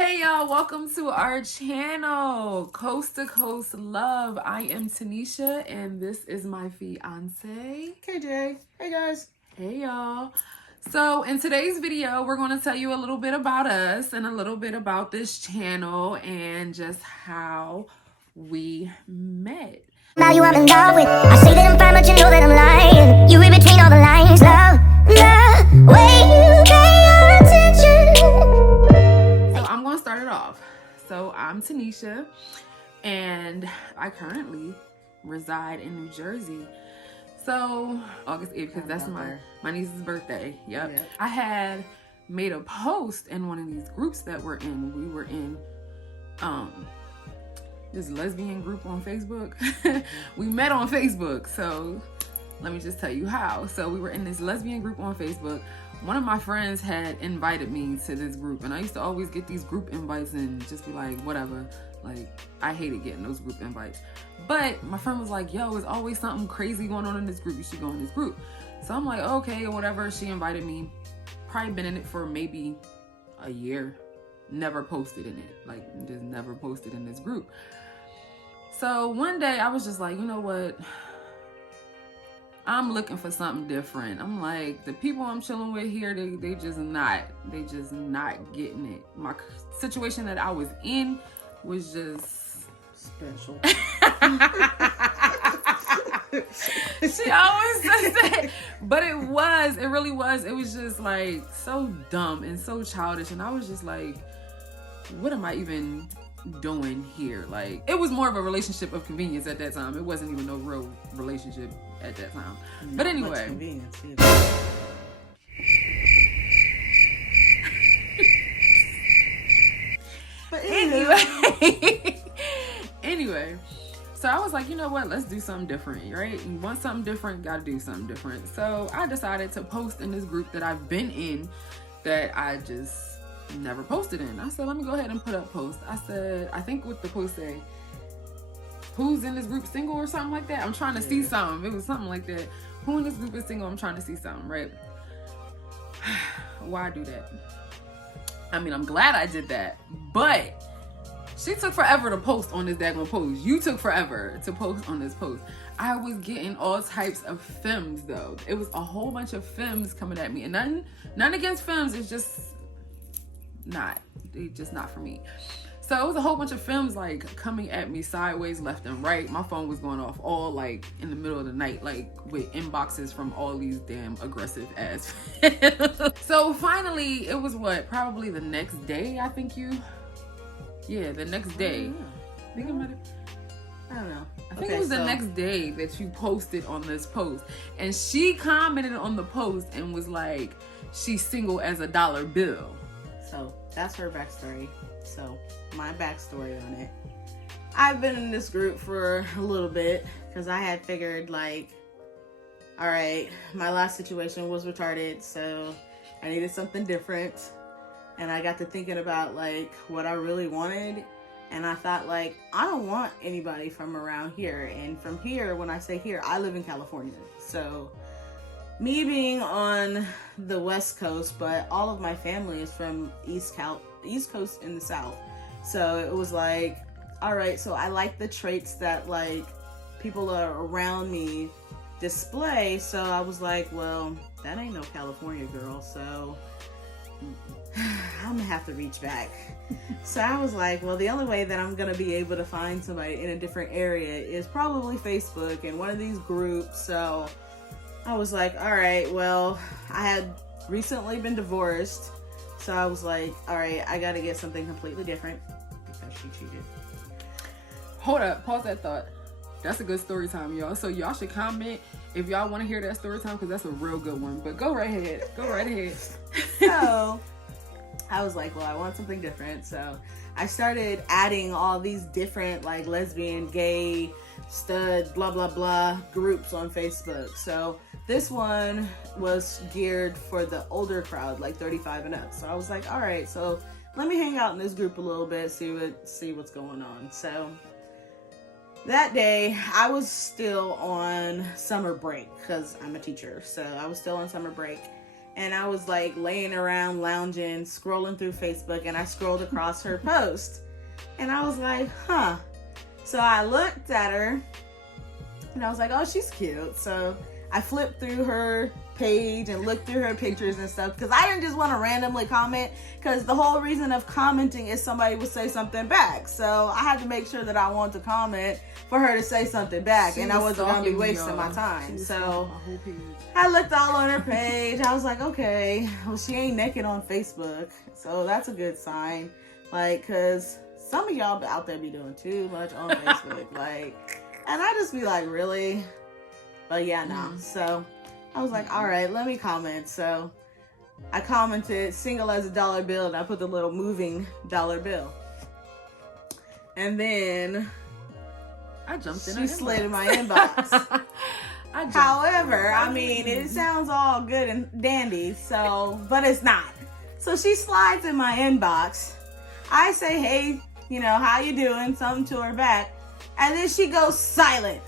Hey y'all, welcome to our channel, Coast to Coast Love. I am Tanisha and this is my fiance, KJ. Hey guys. Hey y'all. So in today's video, we're going to tell you a little bit about us and a little bit about this channel and just how we met. About you I'm in love with. I say that I'm fine, but you know that I'm lying. You read between all the lines, love, the way you pay attention. So I'm going to start it off. So I'm Tanisha and I currently reside in New Jersey. So August 8th, because that's my niece's birthday. Yep. I had made a post in one of these groups that we're in. We were in this lesbian group on Facebook. We met on Facebook. So let me just tell you how. So we were in this lesbian group on Facebook. One of my friends had invited me to this group, and I used to always get these group invites and just be like, whatever. Like, I hated getting those group invites. But my friend was like, yo, there's always something crazy going on in this group. You should go in this group. So I'm like, okay, whatever. She invited me. Probably been in it for maybe a year. Never posted in it. Like, just never posted in this group. So one day I was just like, you know what? I'm looking for something different. I'm like, the people I'm chilling with here, they just not getting it. My situation that I was in was just special. She always says that, but it really was. It was just like so dumb and so childish, and I was just like, what am I even doing here? Like, it was more of a relationship of convenience at that time. It wasn't even no real relationship at that time. Not but anyway, much convenience either. But anyway, so I was like, you know what, let's do something different, right? You want something different, gotta do something different. So I decided to post in this group that I've been in that I just never posted in. I said, let me go ahead and put up post. I said, I think what the post say, who's in this group single or something like that? I'm trying to see something. It was something like that. Who in this group is single? I'm trying to see something, right? Why do that? I mean, I'm glad I did that, but she took forever to post on this daggone post. You took forever to post on this post. I was getting all types of femmes though. It was a whole bunch of femmes coming at me, and none against femmes. It's just not for me. So it was a whole bunch of femmes like coming at me sideways, left and right. My phone was going off all like in the middle of the night, like with inboxes from all these damn aggressive ass femmes. So finally, it was probably the next day, I think the next day. I don't know. I think it was the next day that you posted on this post, and she commented on the post and was like, she's single as a dollar bill. So that's her backstory. So my backstory on it. I've been in this group for a little bit because I had figured like, all right, my last situation was retarded, so I needed something different. And I got to thinking about like what I really wanted. And I thought like, I don't want anybody from around here. And from here, when I say here, I live in California. So me being on the West Coast, but all of my family is from East Coast in the South. So it was like, all right, so I like the traits that like people are around me display. So I was like, well, that ain't no California girl. So I'm gonna have to reach back. So I was like, well, the only way that I'm gonna be able to find somebody in a different area is probably Facebook and one of these groups. So I was like, all right, well, I had recently been divorced. So I was like, all right, I gotta get something completely different because she cheated. Hold up, pause that thought. That's a good story time, y'all. So y'all should comment if y'all want to hear that story time, because that's a real good one. But go right ahead. So I was like, well, I want something different. So I started adding all these different like lesbian, gay, stud, blah, blah, blah groups on Facebook. So this one was geared for the older crowd, like 35 and up. So I was like, all right, so let me hang out in this group a little bit, see what's going on. So that day I was still on summer break because I'm a teacher. So I was still on summer break. and I was like laying around lounging, scrolling through Facebook, and I scrolled across her post, and I was like, huh. So I looked at her, and I was like, oh, she's cute. So I flipped through her page and looked through her pictures and stuff, because I didn't just want to randomly comment, because the whole reason of commenting is somebody would say something back. So I had to make sure that I wanted to comment for her to say something back, and I wasn't going to be wasting my time. So I looked all on her page. I was like, okay, well, she ain't naked on Facebook, so that's a good sign. Like, because some of y'all out there be doing too much on Facebook. Like, and I just be like, really? But yeah, no. So I was like, all right, let me comment. So I commented single as a dollar bill, and I put the little moving dollar bill. And then I jumped in. She slid in my inbox. However, I mean, it sounds all good and dandy, so, but it's not. So she slides in my inbox. I say, hey, you know, how you doing? Something to her back. And then she goes silent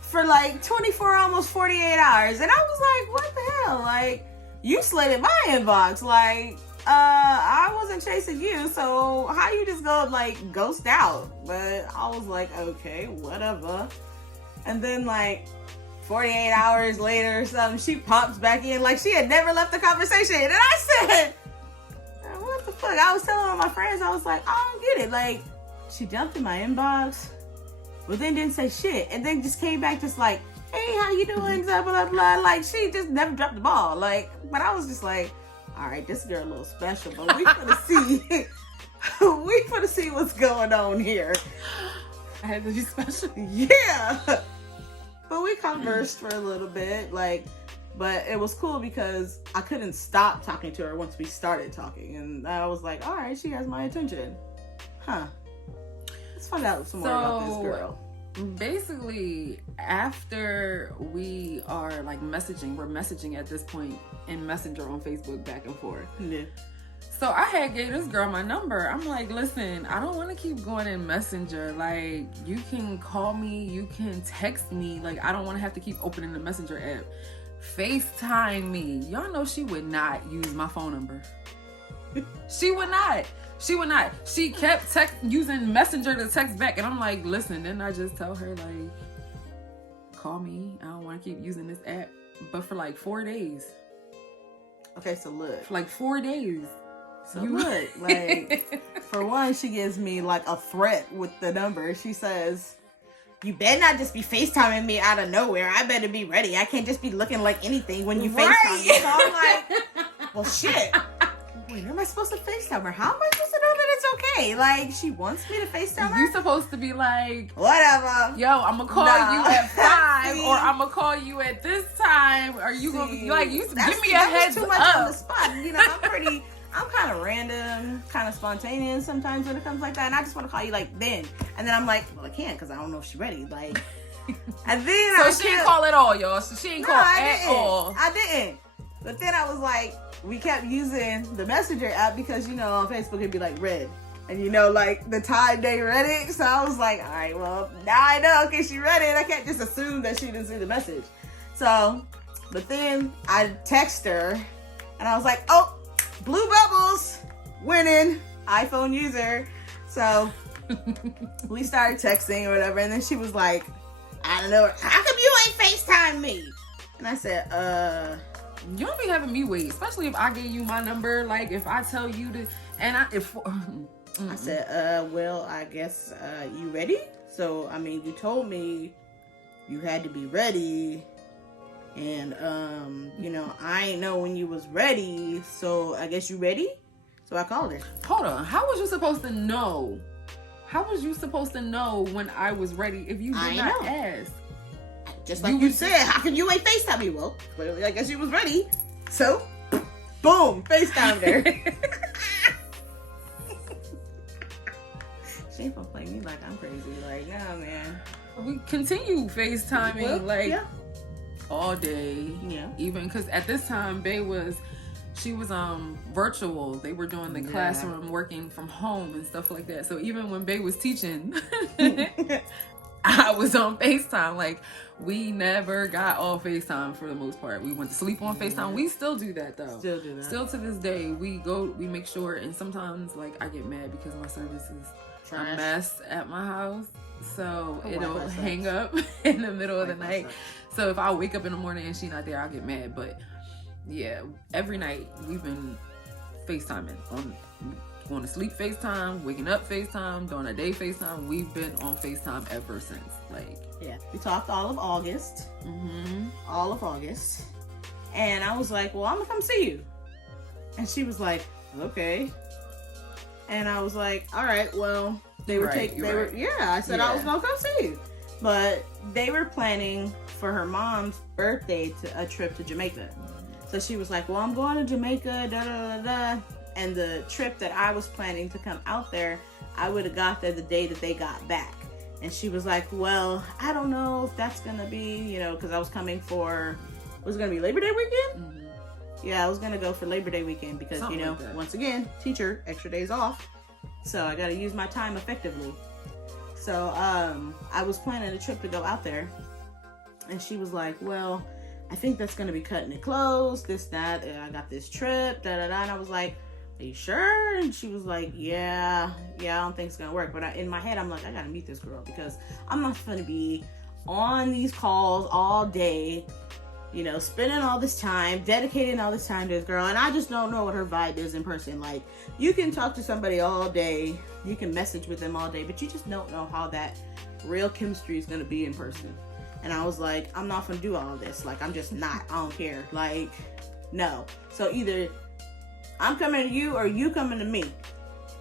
for like 24, almost 48 hours. And I was like, what the hell? Like, you slid in my inbox. Like, I wasn't chasing you, so how you just go like ghost out? But I was like, okay, whatever. And then like 48 hours later or something, she pops back in like she had never left the conversation. And I said, what the fuck? I was telling all my friends, I was like, I don't get it. Like, she jumped in my inbox, but then didn't say shit, and then just came back just like, hey, how you doing? Blah, blah, blah. Like, she just never dropped the ball. Like, but I was just like, all right, this girl a little special, but we finna see, we finna see what's going on here. I had to be special. Yeah. But we conversed for a little bit, like, but it was cool because I couldn't stop talking to her once we started talking. And I was like, all right, she has my attention. Huh. Let's find out some more about this girl. Basically, after we are like messaging, we're messaging at this point in Messenger on Facebook back and forth. Yeah. So I had gave this girl my number. I'm like, listen, I don't want to keep going in Messenger. Like, you can call me, you can text me. Like, I don't want to have to keep opening the Messenger app. FaceTime me. Y'all know she would not use my phone number. She would not. She would not. She kept using Messenger to text back. And I'm like, listen, didn't I just tell her, like, call me? I don't want to keep using this app. But for like 4 days. Okay, so look. For like 4 days. So look, like, for one, she gives me like a threat with the number. She says, you better not just be FaceTiming me out of nowhere. I better be ready. I can't just be looking like anything when you FaceTime me. So I'm like, well, shit. Wait, am I supposed to FaceTime her? How am I supposed to know that it's okay? Like, she wants me to FaceTime her? You supposed to be like, whatever. Yo, I'm gonna call you at 5, or I'm gonna call you at this time. Are you gonna be like, you give me a heads too up? Much on the spot. You know, I'm kind of random, kind of spontaneous sometimes when it comes like that, and I just want to call you like then. And then I'm like, well, I can't because I don't know if she's ready. Like, and then so she didn't call at all, y'all. So she didn't call at all. I didn't. But then I was like, we kept using the Messenger app because, you know, on Facebook it'd be like red. And, you know, like the time they read it. So I was like, all right, well, now I know. Okay, she read it. I can't just assume that she didn't see the message. So, but then I text her and I was like, oh, blue bubbles, winning, iPhone user. So we started texting or whatever. And then she was like, I don't know, how come you ain't FaceTime me? And I said, you don't be having me wait, especially if I gave you my number. Like, if I tell you to, and I said, well, I guess, you ready? So, I mean, you told me you had to be ready. And, you know, I ain't know when you was ready. So, I guess you ready? So, I called her. Hold on. How was you supposed to know? How was you supposed to know when I was ready if you did not ask? Just like you said, how can you ain't FaceTime me? Well, clearly, I guess you was ready. So, boom, FaceTime her. She ain't gonna play me like I'm crazy. Like, nah, man. We continue FaceTiming, all day. Yeah. Even because at this time, she was virtual. They were doing the classroom, working from home and stuff like that. So even when Bae was teaching, I was on FaceTime. Like, we never got off FaceTime for the most part. We went to sleep on FaceTime. We still do that though. Still do that. Still to this day, we make sure, and sometimes like I get mad because my service is a mess at my house. So it'll hang up in the middle of the night. So if I wake up in the morning and she's not there, I'll get mad. But yeah, every night we've been FaceTiming, on going to sleep FaceTime, waking up FaceTime, during a day FaceTime. We've been on FaceTime ever since. Like, yeah, we talked all of August. All of August. And I was like, well, I'm gonna come see you. And she was like, okay. And I was like, all right, well, I said I was gonna come see you. But they were planning for her mom's birthday a trip to Jamaica. So she was like, well, I'm going to Jamaica, da da da da. And the trip that I was planning to come out there, I would have got there the day that they got back. And she was like, well, I don't know if that's going to be, because I was coming for, was it going to be Labor Day weekend? Yeah, I was going to go for Labor Day weekend because, like once again, teacher, extra days off. So I got to use my time effectively. So I was planning a trip to go out there. And she was like, well, I think that's going to be cutting it close, this, that. And I got this trip, da da da. And I was like, are you sure? And she was like, yeah, I don't think it's gonna work. But in my head, I'm like, I gotta meet this girl because I'm not gonna be on these calls all day, spending all this time, dedicating all this time to this girl. And I just don't know what her vibe is in person. Like, you can talk to somebody all day, you can message with them all day, but you just don't know how that real chemistry is gonna be in person. And I was like, I'm not gonna do all this. Like, I'm just not. I don't care. Like, no. So either I'm coming to you or you coming to me.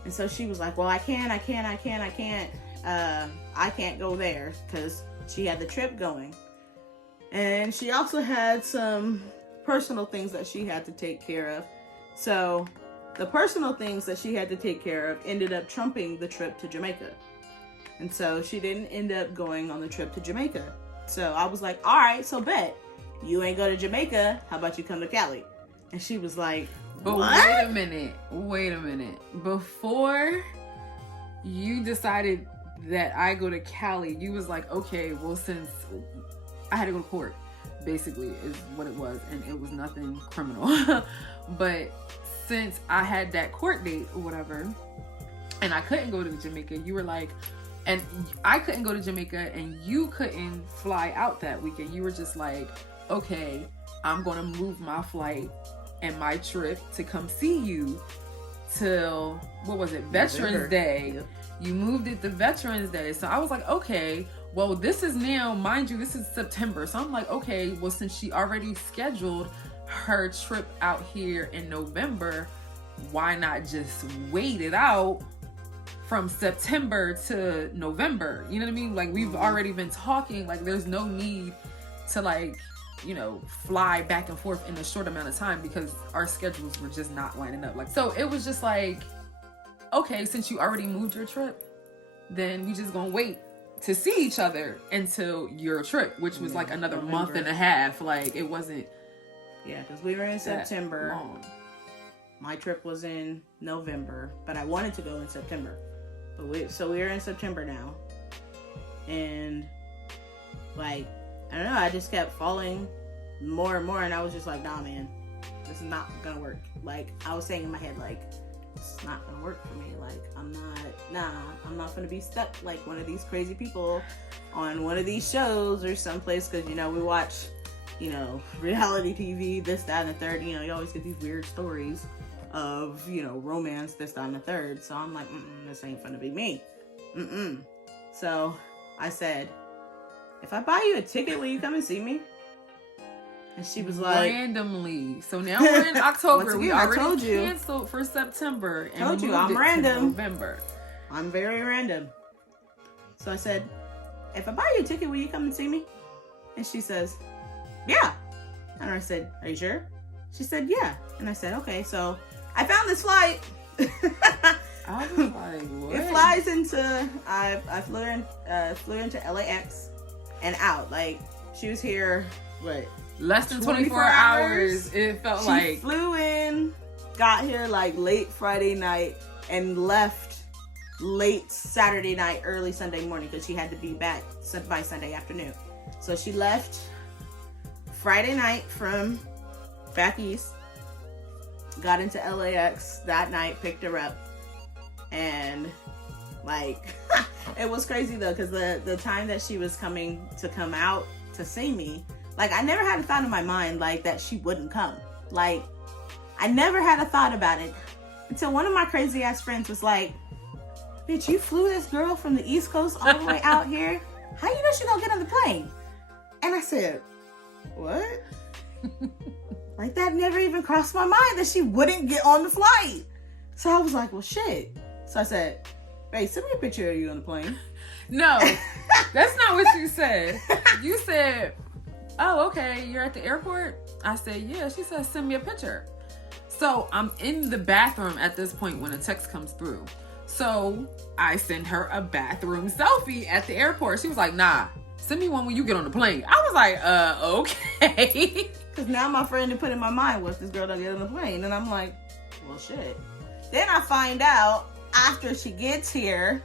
And so she was like, well, I can't go there because she had the trip going. And she also had some personal things that she had to take care of. So the personal things that she had to take care of ended up trumping the trip to Jamaica. And so she didn't end up going on the trip to Jamaica. So I was like, all right, so bet. You ain't go to Jamaica. How about you come to Cali? And she was like, but what? Wait a minute. Before you decided that I go to Cali, you was like, okay, well, since I had to go to court, basically, is what it was. And it was nothing criminal. But since I had that court date or whatever, and I couldn't go to Jamaica, you were like, and I couldn't go to Jamaica and you couldn't fly out that weekend. You were just like, okay, I'm going to move my flight and my trip to come see you till, what was it, Veterans Day. Yep. You moved it to Veterans Day. So I was like, okay, well, this is now, mind you, this is September. So I'm like, okay, well, since she already scheduled her trip out here in November, why not just wait it out from September to November? You know what I mean? Like, we've already been talking, like, there's no need to, like, fly back and forth in a short amount of time because our schedules were just not lining up. Like, so it was just like, okay, since you already moved your trip, then we just gonna wait to see each other until your trip, which was like another month and a half. Like, it wasn't. Yeah, because we were in September. Long. My trip was in November, but I wanted to go in September. So we are in September now, and like, I don't know, I just kept falling more and more, and I was just like, nah, man, this is not gonna work. Like, I was saying in my head, like, it's not gonna work for me. Like, I'm not gonna be stuck like one of these crazy people on one of these shows or someplace, because, we watch, reality TV, this, that, and the third. You always get these weird stories of, romance, this, that, and the third. So I'm like, this ain't gonna be me. So I said, if I buy you a ticket, will you come and see me? And she was like, randomly. So now we're in October. Again, we already told you. canceled for September. And Told you, I'm random. November. I'm very random. So I said, if I buy you a ticket, will you come and see me? And she says, yeah. And I said, are you sure? She said, yeah. And I said, okay. So I found this flight. I was like, what? It flies into, I flew into LAX and out. Like, she was here, what? Less than 24 hours. It felt like. She flew in, got here like late Friday night, and left late Saturday night, early Sunday morning, because she had to be back by Sunday afternoon. So she left Friday night from back east, got into LAX that night, picked her up, and like it was crazy though, because the time that she was coming to come out to see me, like I never had a thought in my mind like that she wouldn't come. Like I never had a thought about it until one of my crazy ass friends was like, bitch, you flew this girl from the East Coast all the way out here? How you know she gonna get on the plane? And I said, what? Like that never even crossed my mind that she wouldn't get on the flight. So I was like, well, shit. So I said, babe, send me a picture of you on the plane. No, that's not what you said. You said, oh, okay, you're at the airport? I said, yeah. She said, send me a picture. So I'm in the bathroom at this point when a text comes through. So I send her a bathroom selfie at the airport. She was like, nah, send me one when you get on the plane. I was like, okay. Because now my friend had put in my mind, what if this girl don't get on the plane? And I'm like, well, shit. Then I find out after she gets here,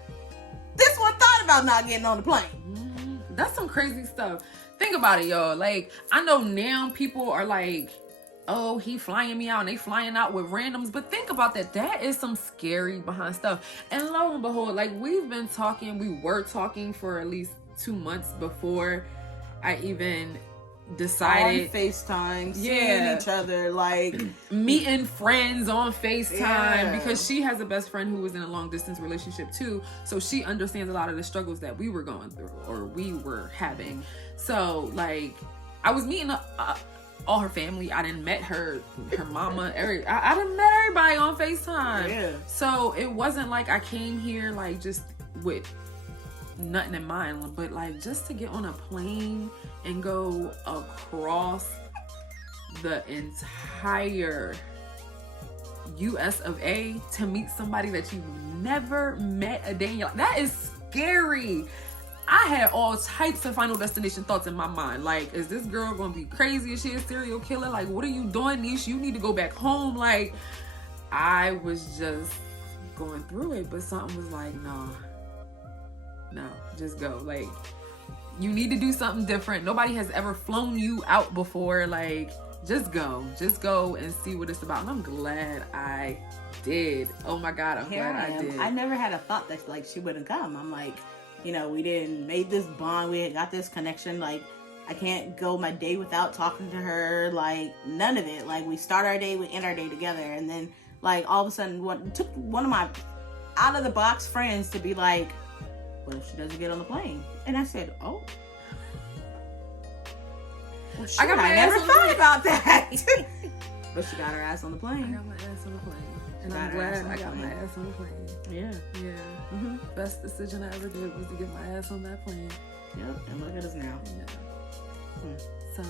this one thought about not getting on the plane. That's some crazy stuff. Think about it, y'all. Like, I know now people are like, oh, he flying me out, and they flying out with randoms. But think about that. That is some scary behind stuff. And lo and behold, like we were talking for at least 2 months before I even decided. On FaceTime, seeing each other, like meeting friends on FaceTime, because she has a best friend who was in a long distance relationship too. So she understands a lot of the struggles that we were going through or we were having. So like I was meeting all her family. I done met her mama, I done met everybody on FaceTime. Yeah. So it wasn't like I came here like just with nothing in mind, but like just to get on a plane and go across the entire US of A to meet somebody that you've never met a day in your life. That is scary. I had all types of Final Destination thoughts in my mind. Like, is this girl gonna be crazy? Is she a serial killer? Like, what are you doing, Niche? You need to go back home. Like, I was just going through it, but something was like, no, just go. Like, you need to do something different. Nobody has ever flown you out before. Like, just go and see what it's about. And I'm glad I did. Oh my God, I'm glad I did. I never had a thought that like she wouldn't come. I'm like, you know, we didn't made this bond. We had got this connection. Like, I can't go my day without talking to her. Like, none of it. Like, we start our day, we end our day together. And then, like, all of a sudden, it took one of my out of the box friends to be like, what if she doesn't get on the plane? And I said, oh. Well, shit, I never thought about that. But she got her ass on the plane. I got my ass on the plane. And I'm glad I got my ass on the plane. Yeah. Mm-hmm. Best decision I ever did was to get my ass on that plane. Yep. And look at us now. Yeah. So,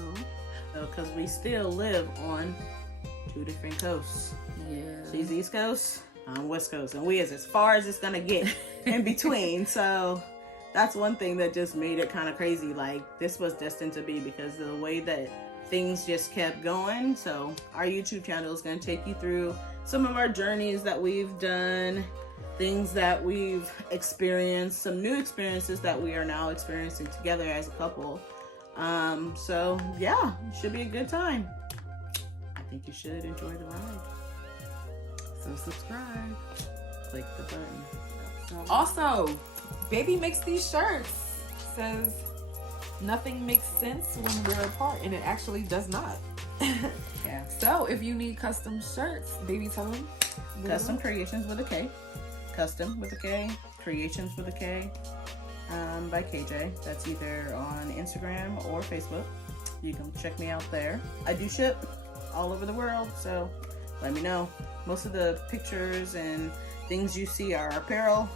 because we still live on 2 different coasts. Yeah. She's East Coast, I'm West Coast. And we is as far as it's going to get in between. So that's one thing that just made it kind of crazy. Like, this was destined to be because of the way that things just kept going. So our YouTube channel is going to take you through some of our journeys that we've done, things that we've experienced, some new experiences that we are now experiencing together as a couple. So yeah, it should be a good time. I think you should enjoy the ride. So subscribe. Click the button. Also, Baby makes these shirts. Says nothing makes sense when we're apart, and it actually does not. Yeah. So if you need custom shirts, Baby, tell them. Custom Creations with a K. Custom with a K. Creations with a K. By KJ. That's either on Instagram or Facebook. You can check me out there. I do ship all over the world, so let me know. Most of the pictures and things you see are apparel.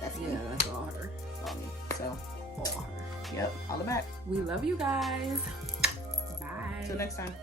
That's me. Yeah, that's all her. All me. So, All her. yep, holla back. We love you guys. Bye. Till next time.